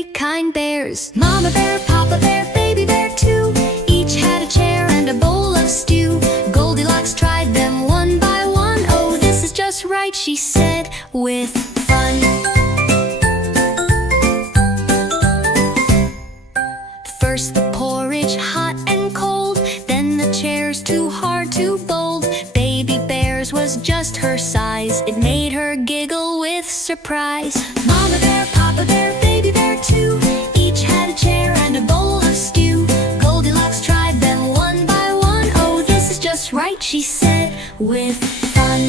three kind bears. Mama bear, Papa bear, baby bear too. Each had a chair and a bowl of stew. Goldilocks tried them one by one. Oh, this is just right, she said, with fun. First the porridge, hot and cold. Then the chairs, too hard, too bold. Baby bear's was just her size. It made her giggle with surprise. Mama bear, Papa bear, baby bear too. Each had a chair and a bowl of stew. Goldilocks tried them one by one. Oh, this is just right, she said, with fun.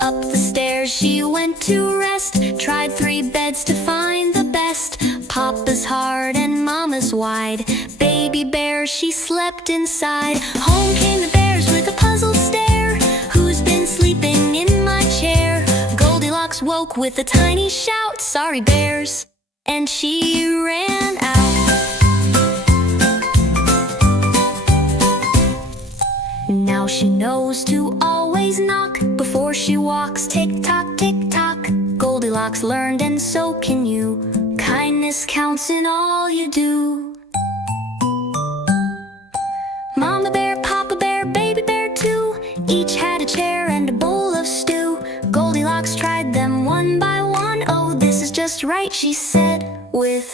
Up the stairs she went to rest. Tried three beds to find the best. Papa's hard and Mama's wide. Baby bear, she slept inside. Home came the bears with a puzzled stare. Who's been sleeping in my chair? Goldilocks woke with a tiny shout. Sorry, bears. And she ran out. Now she knows to always knock before she walks. Tick-tock, tick-tock. Goldilocks learned, and so can you. Kindness counts in all you do. Mama bear, Papa bear, baby bear too. Each had a chair and a bowl of stew. Goldilocks tried them one by one. Oh, this is just right, she said, with